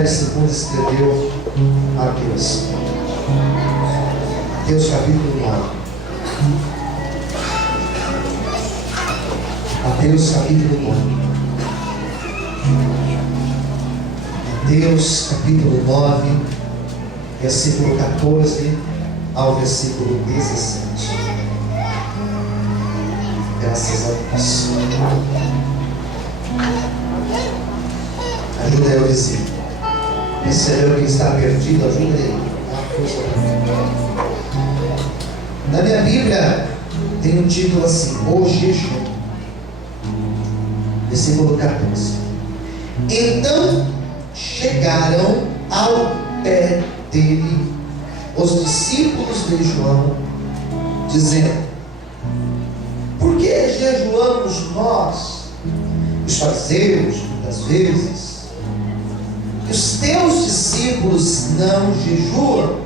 Evangelho segundo escreveu Mateus. Mateus capítulo 9. Mateus capítulo 9. Mateus capítulo 9, versículo 14 ao versículo 17. Graças a Deus. Ajuda eu, vizinho. Percebeu que está perdido? Ajuda ele. Na minha Bíblia tem um título assim: O Jejum. Versículo 14. Então chegaram ao pé dele os discípulos de João, dizendo: por que jejuamos nós, os fariseus, muitas vezes, e os teus discípulos não jejuam?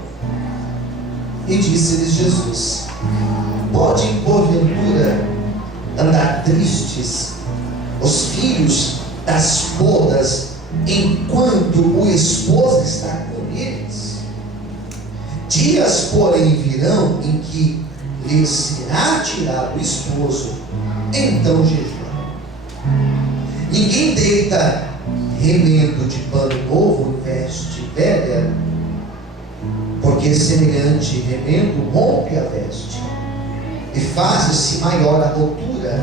E disse-lhes Jesus: podem porventura andar tristes os filhos das bodas enquanto o esposo está com eles? Dias, porém, virão em que lhes será tirado o esposo, então jejuarão. Ninguém deita remendo de pano novo em veste velha, porque semelhante remendo rompe a veste e faz-se maior a rotura.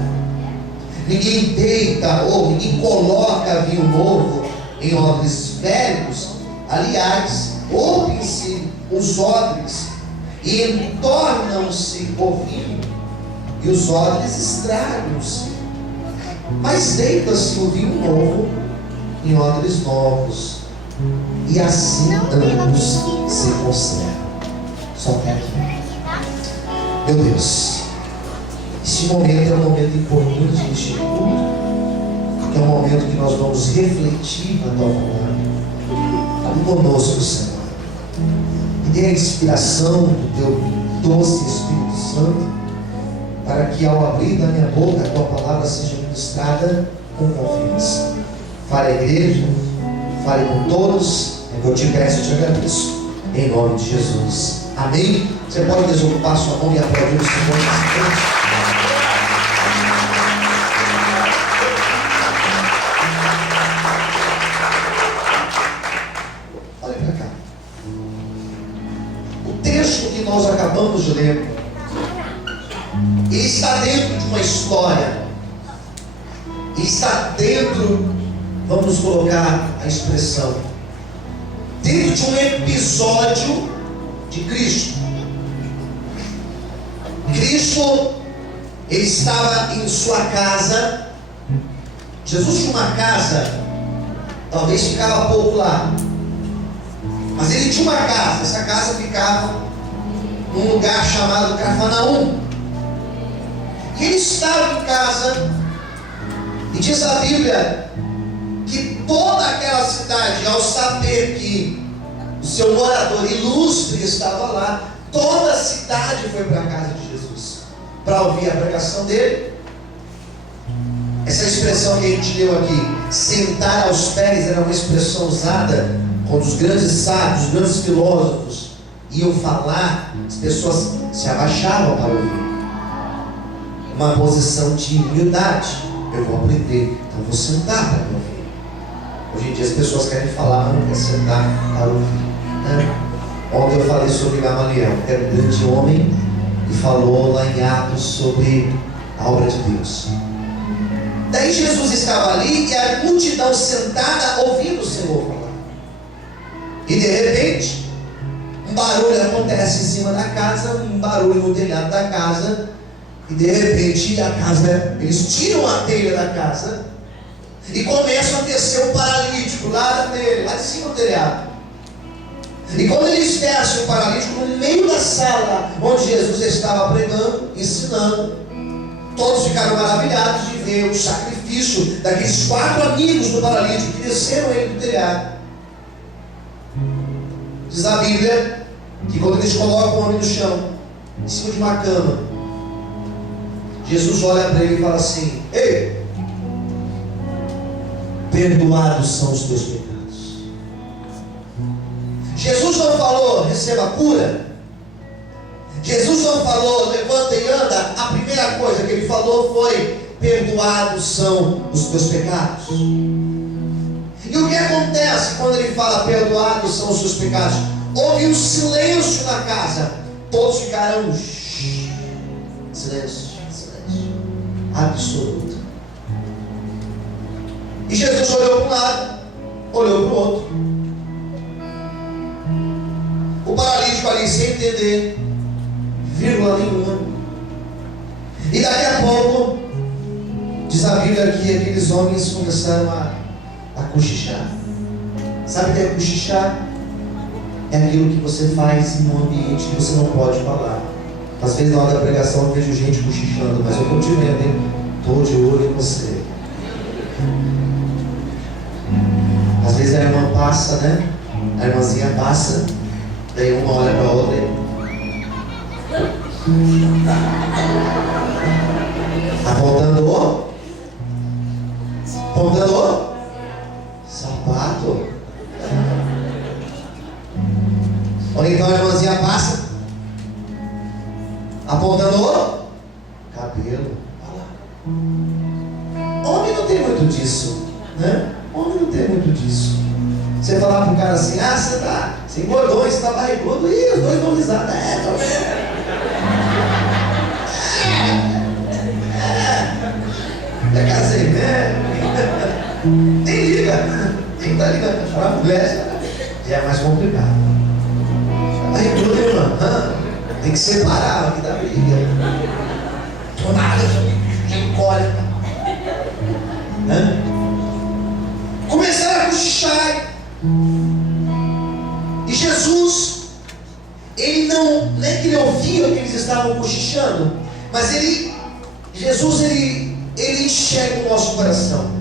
Ninguém deita ou ninguém coloca vinho novo em odres velhos. Aliás, rompem-se os odres e entornam-se o vinho, e os odres estragam-se. Mas deita-se o vinho novo em odres novos, e assim ambos se conservam. Só até aqui. Meu Deus, este momento é um momento importante neste culto, porque é um momento que nós vamos refletir na tua palavra. Fale conosco, Senhor, e dê a inspiração do teu doce Espírito Santo, para que ao abrir da minha boca a tua palavra seja ministrada com confiança. Fale à igreja, fale com todos, é que eu te peço e te agradeço, em nome de Jesus. Amém? Você pode desocupar sua mão e aplaudir o Senhor nesse tempo. Olha para cá. O texto que nós acabamos de ler, ele está dentro de uma história, ele está dentro, vamos colocar a expressão, dentro de um episódio de Cristo. Cristo, ele estava em sua casa. Jesus tinha uma casa, talvez ficava pouco lá, mas ele tinha uma casa. Essa casa ficava num lugar chamado Cafarnaum. E ele estava em casa, e diz a Bíblia que toda aquela cidade, ao saber que o seu morador ilustre estava lá, toda a cidade foi para a casa de Jesus para ouvir a pregação dele. Essa expressão que a gente leu aqui, sentar aos pés, era uma expressão usada quando os grandes sábios, os grandes filósofos iam falar, as pessoas se abaixavam para ouvir. Uma posição de humildade. Eu vou aprender, então vou sentar para me ouvir. Hoje em dia as pessoas querem falar, mas não querem sentar para ouvir. Ontem eu falei sobre Gamaliel, que era um grande homem, e falou lá em Atos sobre a obra de Deus. Daí Jesus estava ali e a multidão sentada ouvindo o Senhor falar. E de repente, um barulho acontece em cima da casa, um barulho no telhado da casa, e de repente a casa, eles tiram a telha da casa e começam a descer o paralítico lá de cima do telhado. E quando eles descem o paralítico no meio da sala onde Jesus estava pregando, ensinando, todos ficaram maravilhados de ver o sacrifício daqueles 4 amigos do paralítico que desceram ele do telhado. Diz a Bíblia que quando eles colocam o homem no chão, em cima de uma cama, Jesus olha para ele e fala assim: ei, perdoados são os teus pecados. não falou, receba a cura. Jesus não falou, levanta e anda. A primeira coisa que ele falou foi: perdoados são os teus pecados. E o que acontece quando ele fala perdoados são os seus pecados? Houve um silêncio na casa. Todos ficaram silêncio absoluto. E Jesus olhou para um lado, olhou para o outro. O paralítico ali sem entender vírgula nenhuma. E daqui a pouco diz a Bíblia que aqueles homens começaram a cochichar. Sabe o que é cochichar? É aquilo que você faz em um ambiente que você não pode falar. Às vezes na hora da pregação eu vejo gente cochichando, mas eu estou te vendo, hein? Estou de olho em você. Às vezes a irmã passa, né? A irmãzinha passa, daí uma olha para a outra e... apontando o sapato. Ou então a irmãzinha passa apontando o cabelo. Homem não tem muito disso, né? Homem não tem muito disso. Você falar pro cara assim: ah, você engordou, você tá barrigudo. Ih, os dois dão risada. Tô vendo. Já casei, né? Nem liga. Quem tá ligando? Para a mulher já é mais complicado. Barrigudo, irmã. Tem que separar aqui da briga. Tô nada, já encolhe. Começaram a cochichar. E Jesus, ele não é que ele ouvia o que eles estavam cochichando, mas Jesus enxerga o nosso coração.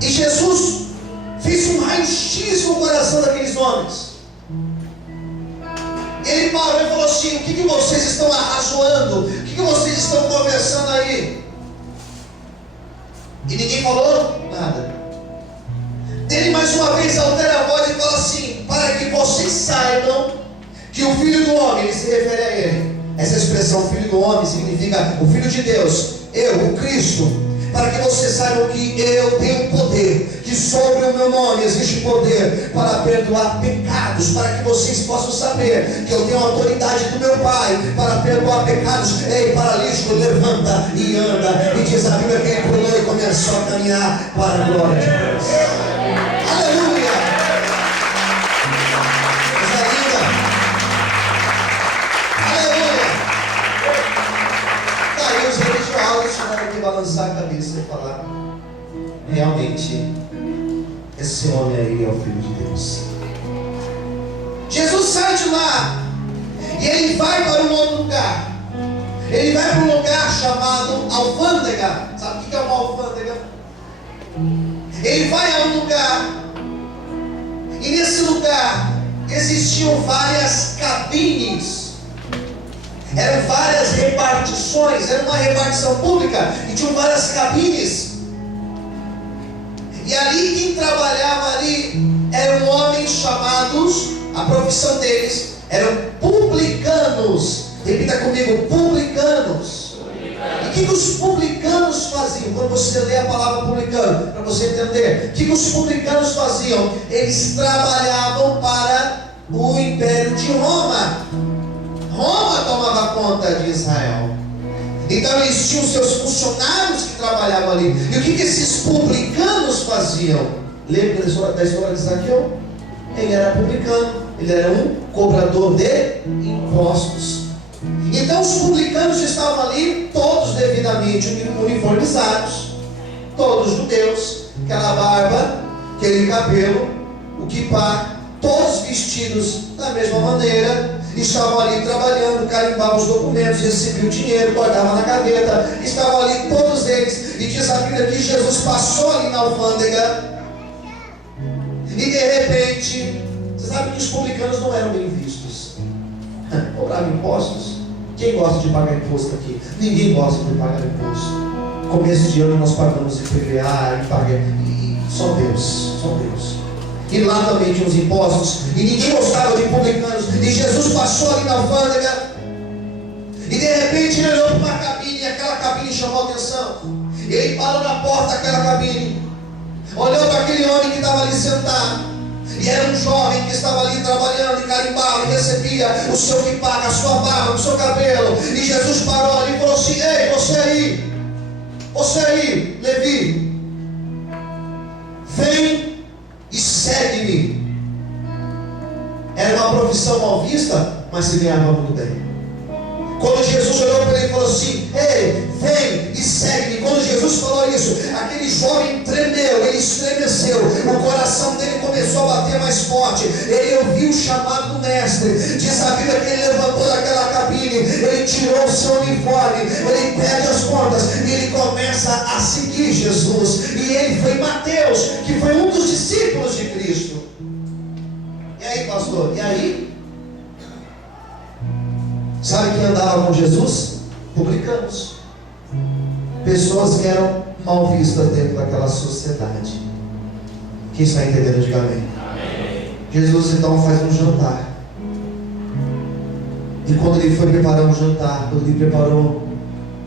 E Jesus fez um raio-x no coração daqueles homens. Ele parou e falou assim: o que vocês estão arrazoando? O que vocês estão conversando aí? E ninguém falou nada. Ele mais uma vez altera a voz e fala assim: para que vocês saibam que o Filho do Homem, ele se refere a ele. Essa expressão Filho do Homem significa o Filho de Deus, eu, o Cristo. Para que vocês saibam que eu tenho poder, que sobre o meu nome existe poder para perdoar pecados, para que vocês possam saber que eu tenho a autoridade do meu Pai para perdoar pecados. Ei, paralítico, levanta e anda. E diz a Bíblia que ele pulou e começou a caminhar para a glória de Deus. Aleluia! Coisa linda! Aleluia! Daí os religiosos tiveram que balançar a cabeça e falar: realmente, esse homem aí é o Filho de Deus. Jesus sai de lá e ele vai para um outro lugar. Ele vai para um lugar chamado alfândega. Sabe o que é uma alfândega? Ele vai a um lugar, e nesse lugar existiam várias cabines. Eram várias repartições, era uma repartição pública e tinham várias cabines. E ali quem trabalhava ali eram homens chamados, a profissão deles eram publicanos. Repita comigo: publicanos. E o que os publicanos faziam? Quando você lê a palavra publicano, para você entender, o que os publicanos faziam? Eles trabalhavam para o Império de Roma. Roma tomava conta de Israel. Então eles tinham seus funcionários que trabalhavam ali. E o que esses publicanos faziam? Lembra da história de Zaqueu? Ele era publicano, ele era um cobrador de impostos. Então os publicanos estavam ali, todos devidamente uniformizados, todos judeus, aquela barba, aquele cabelo, o quipá, todos vestidos da mesma maneira. Estavam ali trabalhando, carimbavam os documentos, recebiam o dinheiro, guardavam na gaveta. Estavam ali todos eles. E diz a Bíblia que Jesus passou ali na alfândega. E de repente, você sabe que os publicanos não eram bem vistos. Cobravam impostos. Quem gosta de pagar imposto aqui? Ninguém gosta de pagar imposto. Começo de ano nós pagamos IPVA, só Deus, só Deus. E lá também tinha os impostos, e ninguém gostava de publicanos. E Jesus passou ali na alfândega, e de repente ele olhou para uma cabine, e aquela cabine chamou a atenção. Ele parou na porta daquela cabine, olhou para aquele homem que estava ali sentado, e era um jovem que estava ali trabalhando, e carimbava, e recebia o seu que paga, a sua barba, o seu cabelo. E Jesus parou ali e falou assim: ei, você aí, Levi, vem e segue-me. Era uma profissão mal vista, mas se ganhava muito bem. Quando Jesus olhou para ele e falou assim: ei, vem e segue-me. Quando Jesus falou isso, aquele jovem tremeu, ele estremeceu, o coração dele começou a bater mais forte. Ele ouviu o chamado do mestre. Diz a Bíblia que ele levantou daquela cabine, ele tirou o seu uniforme, ele pede as contas e ele começa a seguir Jesus. E ele foi Mateus, que foi um dos discípulos de Cristo. E aí, pastor? E aí? Sabe quem andava com Jesus? Publicanos. Pessoas que eram mal vistas dentro daquela sociedade. Quem está entendendo, diga amém. Jesus então faz um jantar. E quando ele foi preparar um jantar, quando ele preparou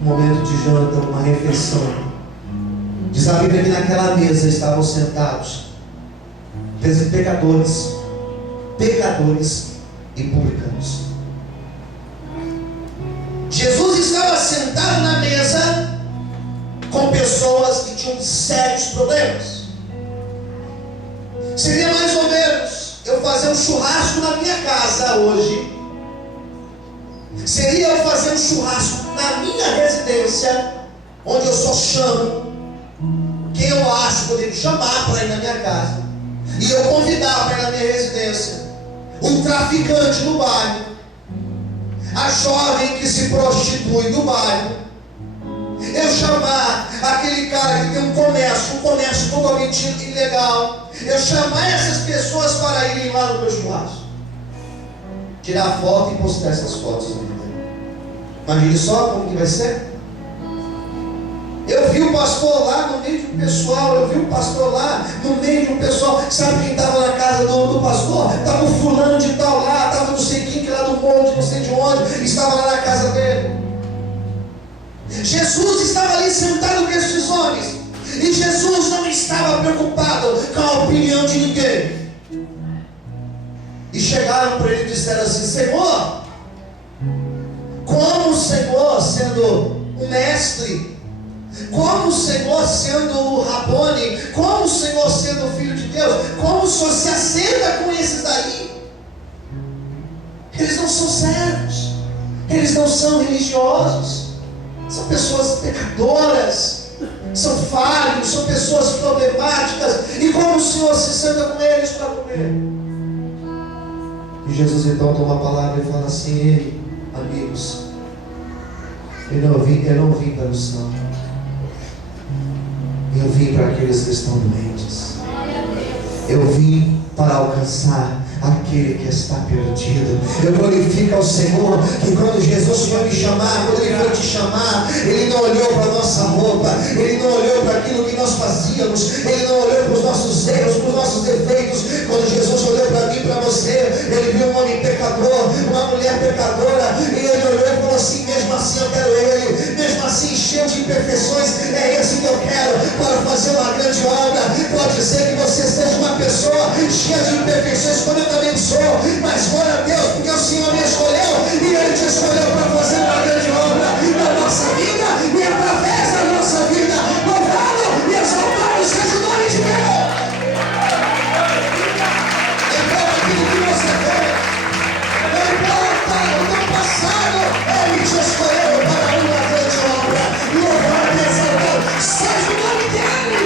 um momento de janta, uma refeição, diz a Bíblia que naquela mesa estavam sentados pecadores e publicanos. Jesus estava sentado na mesa com pessoas que tinham sérios problemas. Seria mais ou menos eu fazer um churrasco na minha casa hoje. Seria eu fazer um churrasco na minha residência, onde eu só chamo quem eu acho que eu devo chamar para ir na minha casa, e eu convidar para ir na minha residência um traficante do bairro, a jovem que se prostitui do bairro, eu chamar aquele cara que tem um comércio totalmente ilegal, eu chamar essas pessoas para irem lá no meu churrasco, tirar foto e postar essas fotos no Instagram. Imagine só como que vai ser. Eu vi o pastor lá no meio de um pessoal, sabe quem estava na casa do pastor? Estava o fulano de tal lá, estava não sei quem que lá do monte, não sei de onde, estava lá na casa dele. Jesus estava ali sentado com esses homens, e Jesus não estava preocupado com a opinião de ninguém. E chegaram para ele e disseram assim: Senhor, como o Senhor sendo o mestre, como o Senhor sendo o Rabone, como o Senhor sendo o Filho de Deus, como o Senhor se acerta com esses daí? Eles não são sérios, eles não são religiosos, são pessoas pecadoras, são falhos, são pessoas problemáticas. E como o Senhor se senta com eles para comer? E Jesus então toma a palavra e fala assim: ei, amigos, eu não vim para o são, eu vim para aqueles que estão doentes. Eu vim para alcançar aquele que está perdido. Eu glorifico ao Senhor que quando Jesus foi me chamar, quando Ele foi te chamar, Ele não olhou para a nossa roupa, Ele não olhou para aquilo que nós fazíamos, Ele não olhou para os nossos erros, para os nossos defeitos. Quando Jesus olhou para mim, para você, Ele viu um homem pecador, uma mulher pecadora, e Ele olhou e falou assim: mesmo assim eu quero Ele, mesmo assim cheio de imperfeições, é esse que eu quero para fazer uma grande obra. Pode ser que você seja uma pessoa cheia de imperfeições, como eu também sou, mas glória a Deus, porque o Senhor me escolheu, e Ele te escolheu para fazer uma grande obra na nossa vida e através da nossa vida. Louvado e exaltado seja o nome de Deus. Então aquilo que você vê, não importa o teu passado, Ele te escolheu para uma grande obra. Louvado e exaltado seja o nome dEle.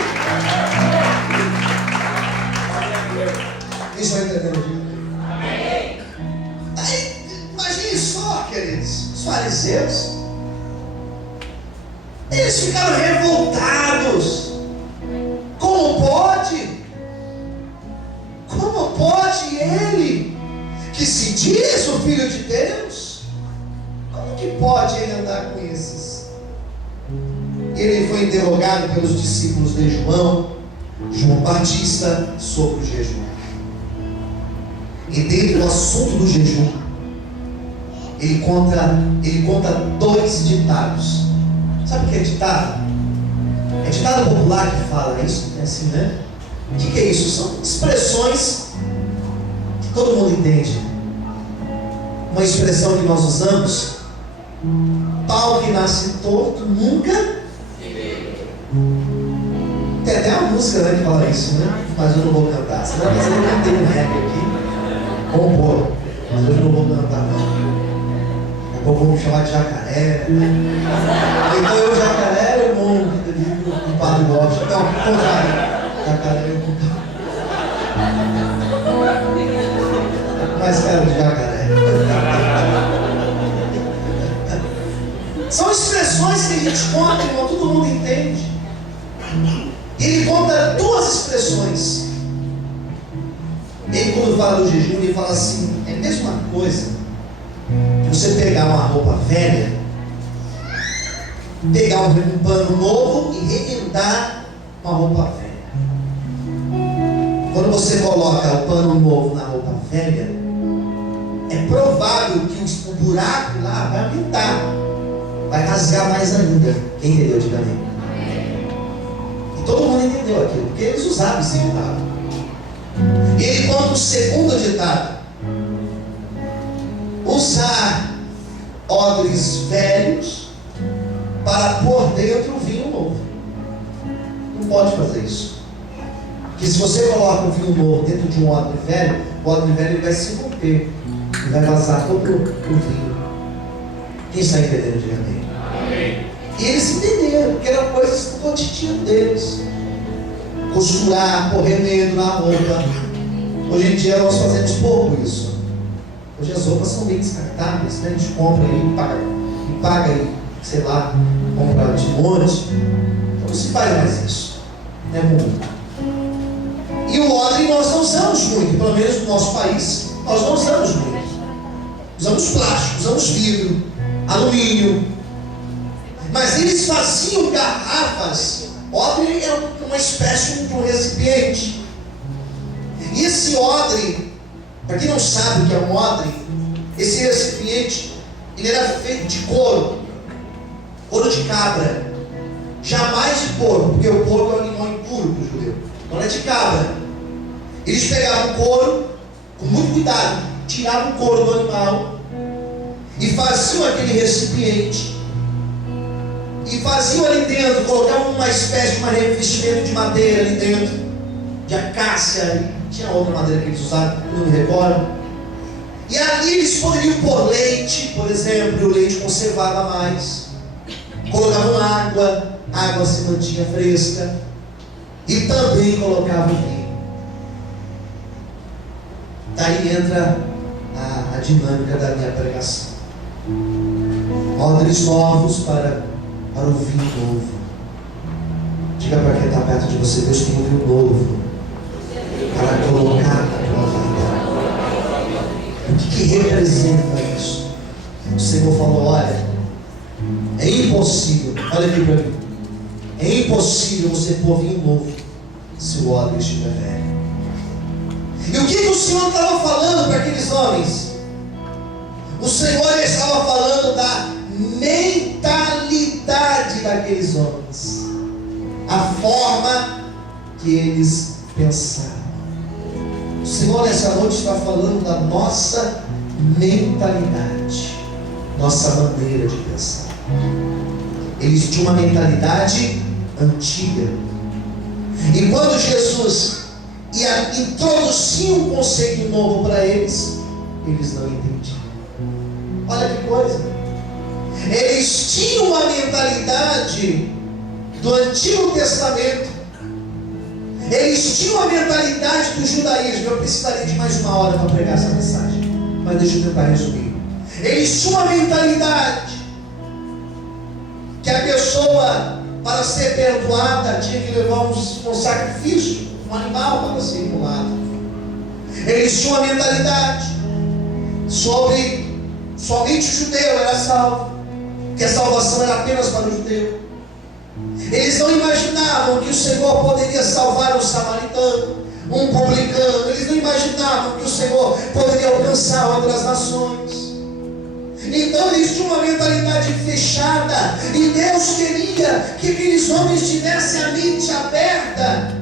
Isso vai entender? Imagine só, queridos, os fariseus, eles ficaram revoltados. Como pode ele, que se diz o Filho de Deus, como que pode ele andar com esses? Ele foi interrogado pelos discípulos de João Batista, sobre o jejum. E dentro do assunto do jejum, ele conta 2 ditados. Sabe o que é ditado? É ditado popular que fala isso, é assim, né? O que é isso? São expressões que todo mundo entende. Uma expressão que nós usamos: pau que nasce torto nunca. Tem até uma música, né, que fala isso, né? Mas eu não vou cantar. Senão eu cantei um rap aqui. Compor. Mas hoje eu não vou cantar, não. Daqui a pouco vão me chamar de jacaré. Então eu, jacaré, eu vou um padre gosta. Não, ao contrário. Jacaré, eu vou mais cara de jacaré. São expressões que a gente conta, irmão, todo mundo entende. Ele conta 2 expressões. Ele, quando fala do jejum, ele fala assim: é a mesma coisa que você pegar uma roupa velha, pegar um pano novo e remendar uma roupa velha. Quando você coloca o pano novo na roupa velha, é provável que o buraco lá vai aumentar, vai rasgar mais ainda. Quem entendeu? Diga amém. E todo mundo entendeu aquilo, porque eles usavam esse ditado. E ele conta o segundo ditado: usar odres velhos para pôr dentro o vinho novo. Não pode fazer isso. Porque se você coloca o vinho novo dentro de um odre velho, o odre velho ele vai se romper e vai vazar todo o vinho. Quem está entendendo? Diga amém. E eles entenderam, porque eram coisas do cotidiano deles. Costurar, pôr remendo na roupa. Hoje em dia nós fazemos pouco isso. Hoje as roupas são bem descartáveis, né? A gente compra e paga e, sei lá, compra de monte. Então não se faz mais isso. É muito. E o odre nós não usamos muito, pelo menos no nosso país, nós não usamos muito. Usamos plástico, usamos vidro, alumínio. Mas eles faziam garrafas. Odre é uma espécie de um recipiente. E esse odre, para quem não sabe o que é um odre, esse recipiente, ele era feito de couro de cabra, jamais de porco, porque o porco é um animal impuro para o judeu. Então é de cabra. Eles pegavam o couro, com muito cuidado, tiravam o couro do animal e faziam aquele recipiente. E faziam ali dentro, colocavam uma espécie de um revestimento de madeira ali dentro, de acácia, tinha outra madeira que eles usavam, não me recordo. E ali eles poderiam pôr leite, por exemplo, e o leite conservava mais. Colocavam água, a água se mantinha fresca. E também colocavam vinho. Daí entra a dinâmica da minha pregação. Odres novos para o vinho novo. Diga para quem está perto de você: Deus tem um vinho novo para colocar na tua vida. O que representa isso? O Senhor falou: olha, é impossível, olha aqui para mim, é impossível você pôr vinho novo se o odre estiver velho. E o que o Senhor estava falando para aqueles homens? O Senhor estava falando da mentalidade daqueles homens, a forma que eles pensavam. O Senhor nessa noite está falando da nossa mentalidade, nossa maneira de pensar. Eles tinham uma mentalidade antiga, e quando Jesus ia introduzir um conceito novo para eles, eles não entendiam. Olha que coisa. Eles tinham uma mentalidade do Antigo Testamento. Eles tinham a mentalidade do judaísmo. Eu precisaria de mais uma hora para pregar essa mensagem, mas deixa eu tentar resumir. Eles tinham uma mentalidade que a pessoa, para ser perdoada, tinha que levar um sacrifício, um animal para ser imolado. Eles tinham uma mentalidade sobre somente o judeu era salvo, que a salvação era apenas para o judeu. Eles não imaginavam que o Senhor poderia salvar o samaritano, um publicano. Eles não imaginavam que o Senhor poderia alcançar outras nações. Então eles tinham uma mentalidade fechada, e Deus queria que aqueles homens tivessem a mente aberta,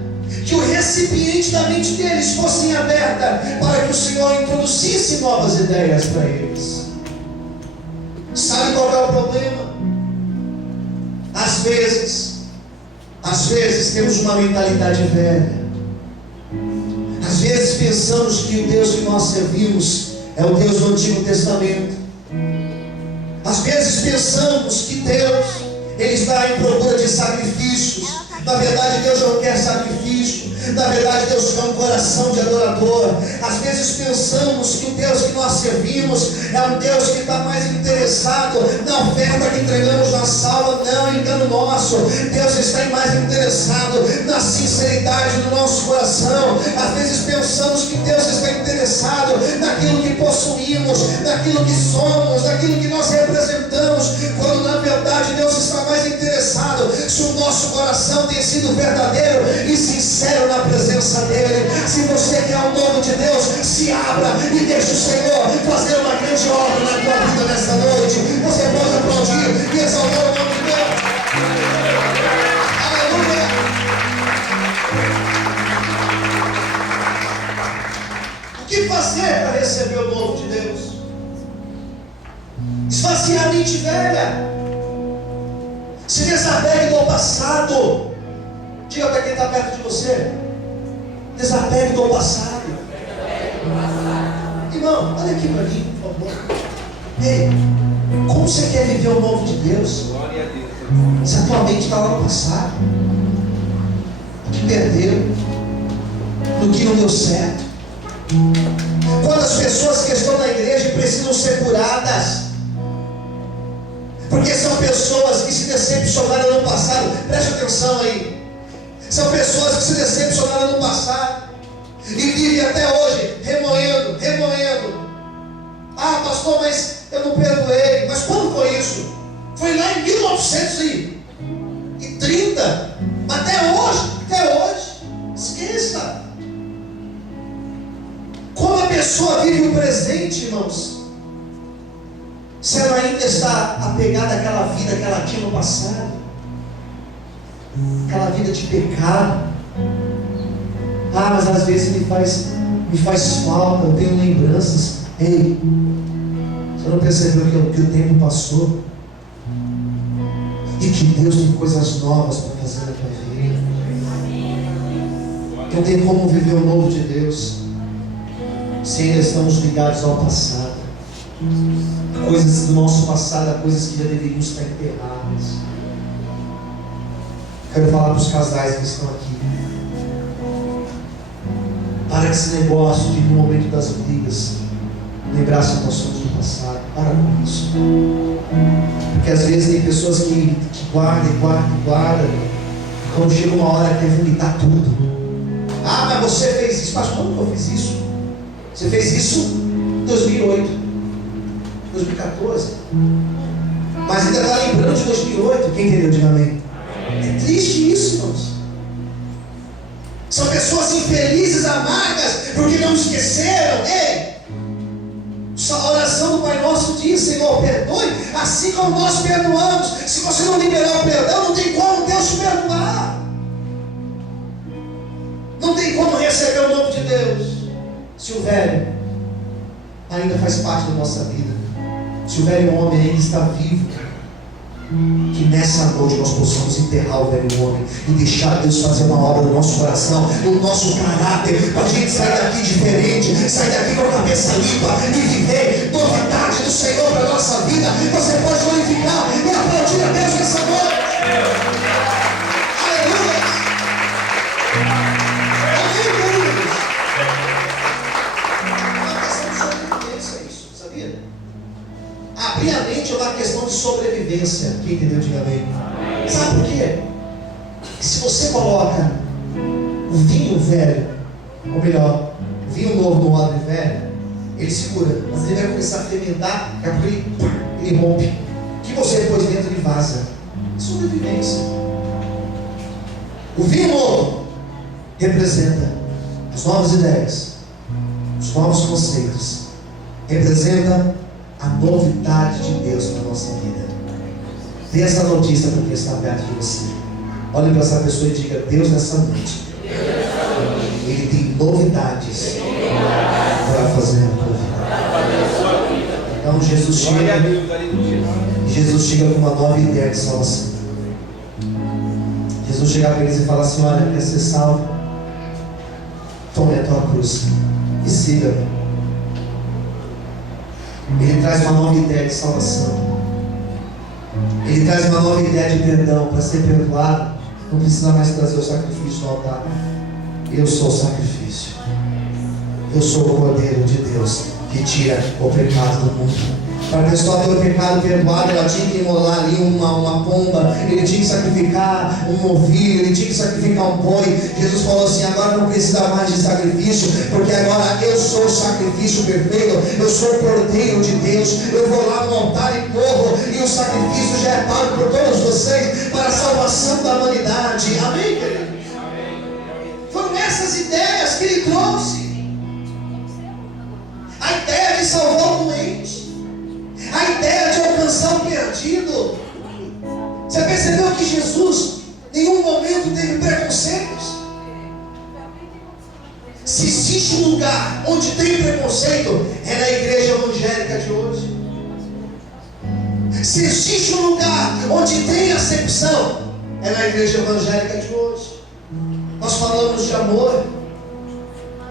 que o recipiente da mente deles fosse aberta, para que o Senhor introduzisse novas ideias para eles. Sabe qual é o problema? Às vezes temos uma mentalidade velha. Às vezes pensamos que o Deus que nós servimos é o Deus do Antigo Testamento. Às vezes pensamos que Deus, Ele está em procura de sacrifícios. Na verdade, Deus não quer sacrifício. Na verdade, Deus quer um coração de adorador. Às vezes pensamos que o Deus que nós servimos é um Deus que está mais interessado na oferta que entregamos na sala. Não, é engano nosso. Deus está mais interessado na sinceridade do nosso coração. Às vezes pensamos que Deus está interessado naquilo que possuímos, naquilo que somos, naquilo que nós representamos, quando na verdade Deus está mais interessado se o nosso coração tem sido verdadeiro e sincero na presença dEle. Se você quer o nome de Deus, se abra e deixe o Senhor fazer uma grande obra na tua vida nesta noite. Você pode aplaudir e exaltar o nome de Deus. Aleluia! O que fazer para receber o novo de Deus? Esvaziar a mente velha. Se desapegue do passado. Diga para quem está perto de você: desapegue do passado. Irmão, olha aqui para mim, por favor. Ei, como você quer viver o novo de Deus? Se a tua mente está lá no passado, no que perdeu, no que não deu certo. Quantas pessoas que estão na igreja precisam ser curadas? Porque são pessoas que se decepcionaram no passado. Preste atenção aí. São pessoas que se decepcionaram no passado e vivem até hoje remoendo. Ah, pastor, mas eu não perdoei. Mas quando foi isso? Foi lá em 1930. Até hoje. Esqueça. Como a pessoa vive o presente, irmãos, se ela ainda está apegada àquela vida que ela tinha no passado, aquela vida de pecado. Ah, mas às vezes me faz falta, eu tenho lembranças. Ei, você não percebeu que o tempo passou? E que Deus tem coisas novas para fazer na tua vida. Não tem como viver o novo de Deus se ainda estamos ligados ao passado. Coisas do nosso passado, coisas que já deveriam estar enterradas. Quero falar para os casais que estão aqui. Para esse negócio de, no momento das brigas, lembrar situações do passado. Para com isso. Porque às vezes tem pessoas que guardam. E quando chega uma hora quer vomitar tudo. Ah, mas você fez isso. Mas quando eu fiz isso? Você fez isso em 2008, 2014. Mas ainda está lembrando de 2008. Quem entendeu? Diga amém. É triste isso, irmãos. São pessoas infelizes, amargas, porque não esqueceram. Ei, a oração do Pai Nosso diz: Senhor, perdoe, assim como nós perdoamos. Se você não liberar o perdão, não tem como Deus te perdoar. Não tem como receber o novo de Deus se o velho ainda faz parte da nossa vida. Se o velho homem ainda está vivo. Que nessa noite nós possamos enterrar o velho homem e deixar Deus fazer uma obra no nosso coração, no nosso caráter, para a gente sair daqui diferente, sair daqui com a cabeça limpa e viver novidade do Senhor para a nossa vida. Você pode glorificar e aplaudir a Deus nessa noite. Aleluia! Amém, queridos? É uma questão de sobrevivência isso, sabia? Abrir a mente é uma questão de sobrevivência. Quem entendeu? Diga amém. Sabe por quê? Porque se você coloca o vinho velho, ou melhor, o vinho novo no odre velho, ele segura, mas ele vai começar a fermentar, ele rompe. O que você pôs dentro ele vaza. Sobrevivência. O vinho novo representa as novas ideias, os novos conceitos, representam a novidade de Deus na nossa vida. Dê essa notícia para quem está perto de você. Olhe para essa pessoa e diga: Deus nessa noite, Ele tem novidades para fazer na tua vida. Então Jesus chega com uma nova ideia de salvação. Jesus chega para eles e fala assim: olha, quer ser salvo? Tome a tua cruz e siga-me. Ele traz uma nova ideia de salvação. Ele traz uma nova ideia de perdão. Para ser perdoado, não precisa mais trazer o sacrifício no altar. Eu sou o sacrifício. Eu sou o Cordeiro de Deus que tira o pecado do mundo. Para a pessoa ter o pecado perdoado, ela tinha que imolar ali uma pomba, ele tinha que sacrificar um novilho, ele tinha que sacrificar um boi. Jesus falou assim: agora não precisa mais de sacrifício, porque agora eu sou o sacrifício perfeito, eu sou o Cordeiro de Deus. Eu vou lá no altar e morro, e o sacrifício já é pago por todos vocês para a salvação da humanidade. Amém, querido? Foram essas ideias que ele trouxe. A ideia de salvar o doente, a ideia de alcançar o perdido. Você percebeu que Jesus em nenhum momento teve preconceitos? Se existe um lugar onde tem preconceito, é na igreja evangélica de hoje. Se existe um lugar onde tem acepção, é na igreja evangélica de hoje. Nós falamos de amor,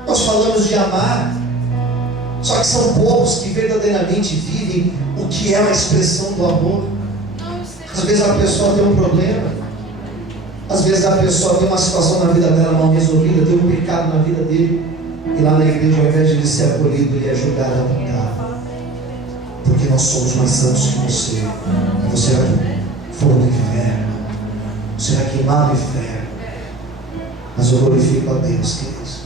nós falamos de amar, só que são poucos que verdadeiramente vivem o que é uma expressão do amor. Às vezes a pessoa tem um problema, às vezes a pessoa tem uma situação na vida dela mal resolvida, tem um pecado na vida dele, e lá na igreja, ao invés de ele ser acolhido, ele é julgado e apontado. Porque nós somos mais santos que você, e você vai fogo do inferno, você vai queimar no inferno. Mas eu glorifico a Deus, queridos,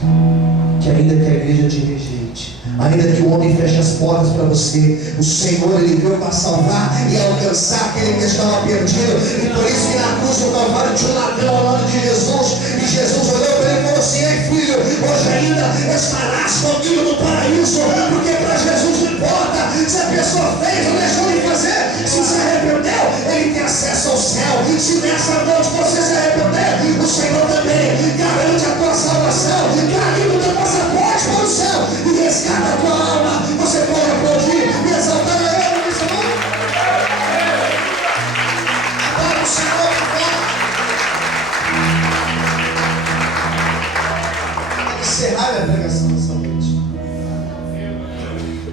que ainda que a igreja te rejeite, ainda que o homem feche as portas para você, o Senhor, Ele veio para salvar e alcançar aquele que estava perdido. E por isso que na cruz do Calvário tinha um ladrão ao lado de Jesus, e Jesus olhou para ele e falou assim: ei filho, hoje ainda estarás comigo no paraíso. Porque para Jesus não importa se a pessoa fez ou deixou de fazer, se se arrependeu, ele tem acesso ao céu. Se nessa noite você se arrepender, o Senhor também garante a tua salvação, garante o teu passaporte para o céu e resgata a tua alma. Você pode aplaudir e exaltar a Ele nesse mundo. Agora o Senhor vai encerrar minha pregação nessa noite.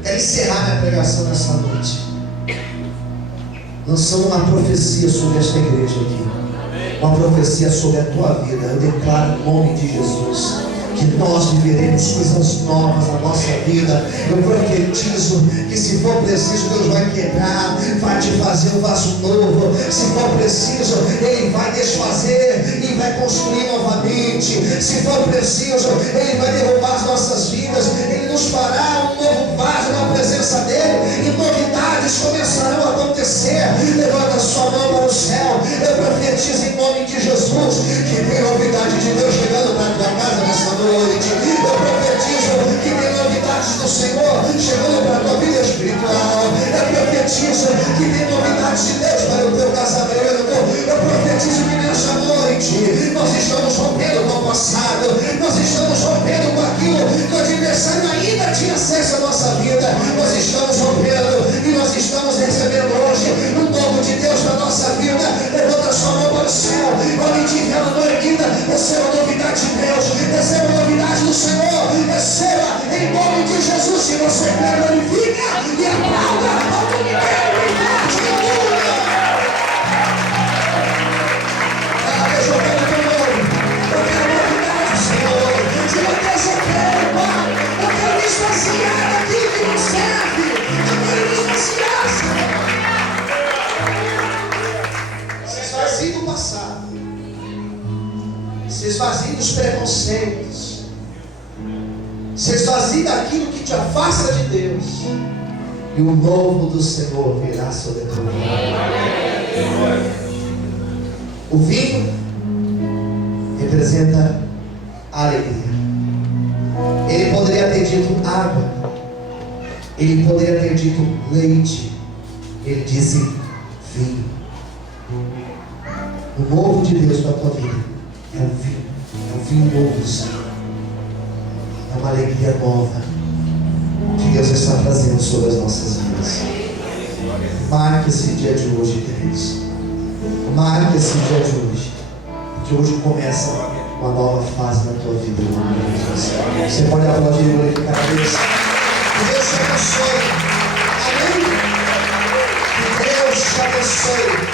Quero encerrar minha pregação nessa noite lançando uma profecia sobre esta igreja aqui, uma profecia sobre a tua vida. Eu declaro em nome de Jesus que nós viveremos coisas novas na nossa vida. Eu profetizo que se for preciso, Deus vai quebrar, vai te fazer um vaso novo. Se for preciso, Ele vai desfazer e vai construir novamente. Se for preciso, Ele vai derrubar as nossas vidas, Ele nos fará um novo vaso na presença dEle, e novidades começarão a acontecer. Levanta a sua mão para o céu. Eu profetizo em nome de Jesus que tem novidade de Deus chegando para a tua casa nessa noite. Eu profetizo que tem novidades do Senhor chegando para a tua vida espiritual. Eu profetizo que tem novidades de Deus para o teu casamento. Eu profetizo que nessa noite nós estamos rompendo com o passado, nós estamos rompendo com aquilo que o adversário ainda tinha acesso à nossa vida. Nós estamos rompendo e nós estamos recebendo hoje um novo de Deus na nossa vida. Levanta a sua mão para o céu. Quando tiver ela não erguida, receba a novidade de Deus, receba a novidade do Senhor, receba em nome de Jesus. Se você quer, glorifica e aplauda ao que quer novidade. Deixa eu ver o teu nome. Eu quero novidade do Senhor. Senhor Deus, eu quero, Pai. Eu quero me esvaziar daquilo que não serve. Eu quero me esvaziar, Senhor. Se esvazie do passado, se esvazie dos preconceitos, se esvazie daquilo que te afasta de Deus, e o novo do Senhor virá sobre a tua vida. O vinho representa a alegria. Ele poderia ter dito água. Ele poderia ter dito leite. Ele disse vinho. O novo de Deus para a tua vida é um vinho. É um vinho novo do Senhor. É uma alegria nova que Deus está trazendo sobre as nossas vidas. Marque esse dia de hoje, queridos. Marque esse dia de hoje. Porque hoje começa uma nova fase na tua vida. Você pode aplaudir e glorificar a Deus. Que Deus te abençoe. Amém? Que Deus te abençoe.